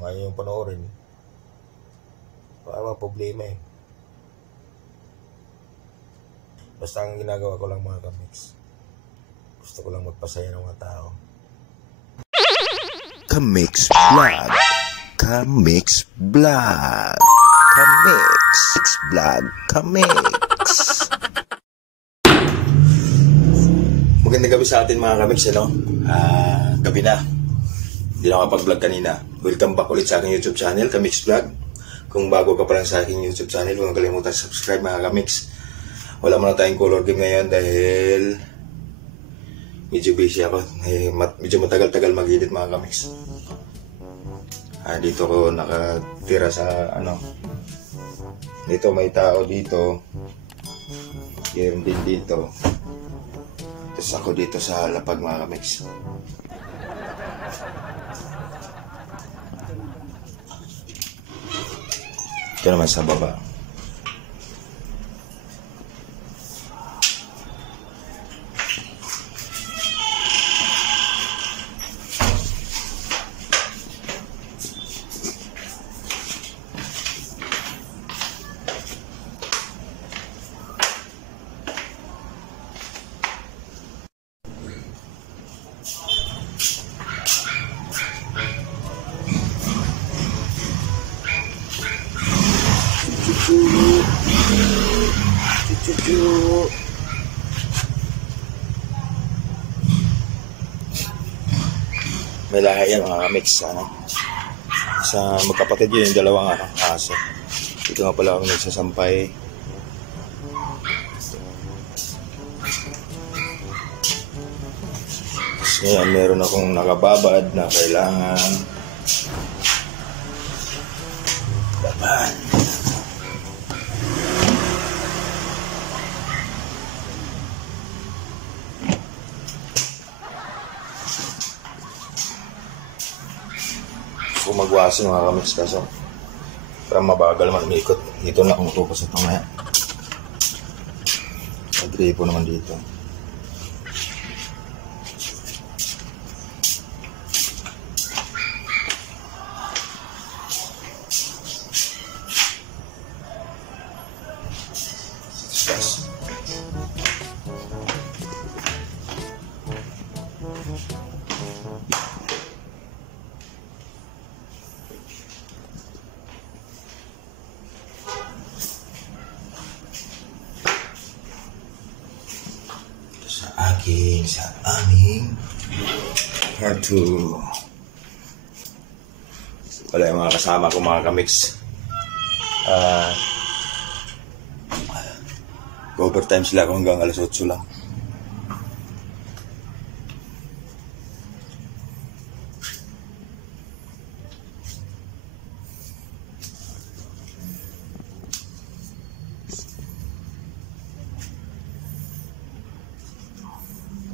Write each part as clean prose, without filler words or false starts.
kung ayaw yung panoorin, wala problema eh. Basta ang ginagawa ko lang mga kamix, gusto ko lang magpasaya ng mga tao. Kamix Vlog. Kamix Vlog. Kamix Vlog. Kamix. Magandang gabi sa atin mga kamix, ano? Gabi na. Hindi na nakapag-vlog kanina. Welcome back ulit sa aking YouTube channel, Kamix Vlog. Kung bago ka pa lang sa aking YouTube channel, huwag kalimutan subscribe mga kamix. Wala mo na tayong color game ngayon dahil medyo busy ako. Medyo matagal-tagal mag-edit mga kamix. Dito ko nakatira sa dito may tao dito. Meron din dito. Tapos ako dito sa lapag mga kamix. Ito naman sa baba. May lahi yan mga kamix, sa magkapatid yun yung dalawang aso. Dito nga pala ako nagsasampay. Tapos ngayon meron akong nakababad na kailangan laban. Magwasin mga kamix kaso parang mabagal man umikot. Dito na umutupas ito ngayon. Nagripo naman dito. Sa aming part 2. Wala yung mga kasama ko mga kamix. Overtime sila ako hanggang alas 8 lang.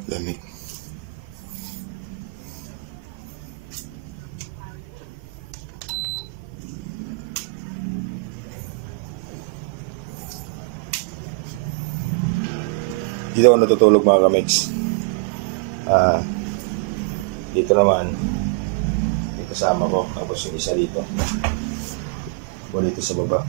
Lamig. Dito ako natutulog mga kamix. Dito naman may kasama ko. Tapos yung isa dito. O dito sa baba.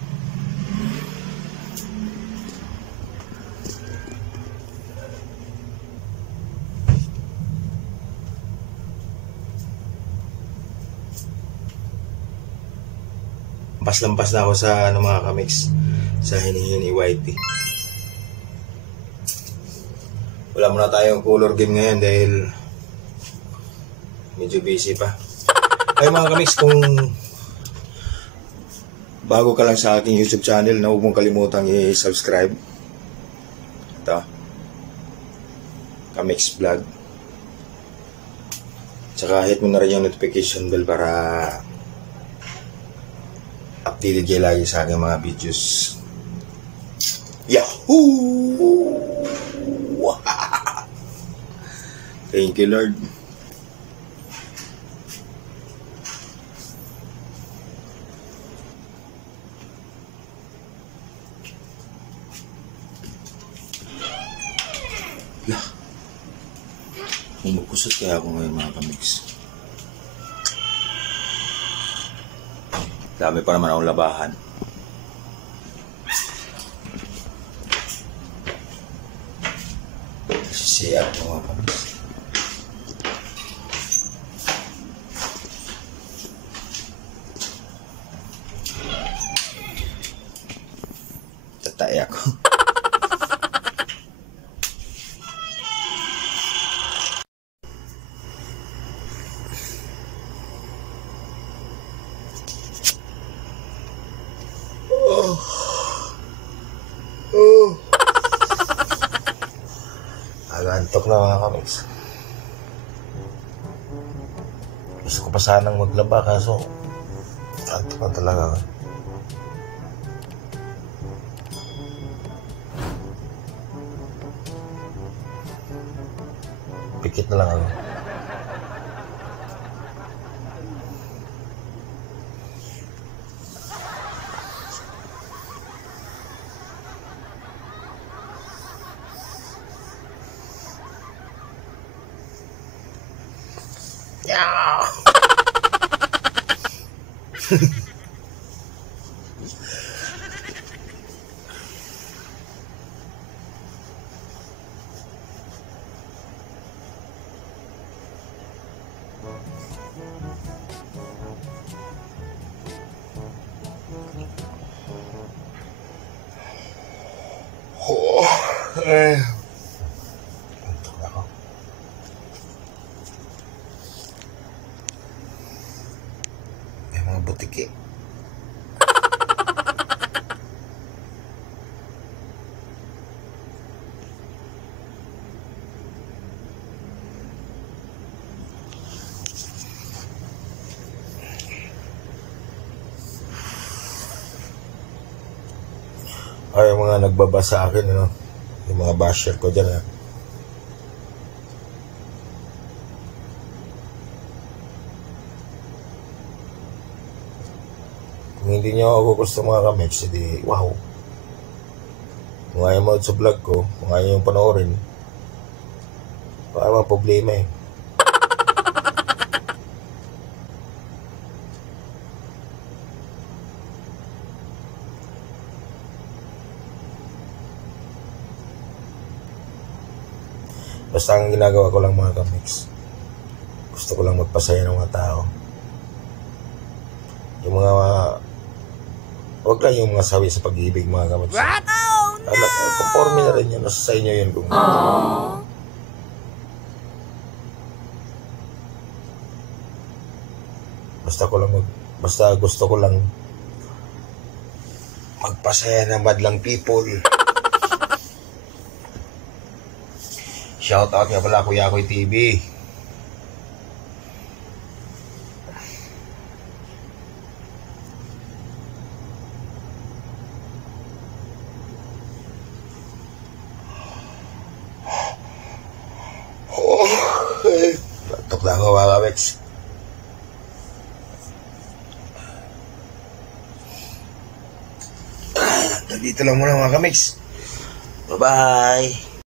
Lampas na ako sa mga kamix, sa hinihingi YT. Wala muna tayong color game ngayon dahil medyo busy pa. Ay mga kamix, kung bago ka lang sa aking YouTube channel, na huwag mong kalimutang i-subscribe. Ito, Kamix Vlog. Tsaka hit mo na rin yung notification bell para updated kayo lagi sa aking mga videos. Yahoo! Thank you Lord. Magkusot kaya ako ngayon mga kamix. Dami pa naman akong labahan. Siya mga kamiks. Tatay ako. Agantok na mga kamiks. Gusto ko pa sanang maglaba kaso antok na talaga. Pikit na lang ako. Yeah. Antok na ako. May mga butiki. Ay, yung mga nagbaba sa akin, ano? Yung mga basher ko dyan, ha? Kung hindi nyo ako gusto mga kamiks, edi wow. Kung ayaw mo sa vlog ko, kung ayaw yung panoorin, baka problema eh. Basta ang ginagawa ko lang mga kamiks, gusto ko lang magpasaya ng mga tao. Yung mga wag lang yung mga sawi sa pag-ibig mga kamiks. Oh, no! Conforme na rin yun. Nasa sa inyo yun kung basta gusto ko lang magpasaya ng madlang people. Shout out nga pala Kuya Koy TV. Batok na ako mga kamiks. Dito lang muna mga kamiks. Bye bye.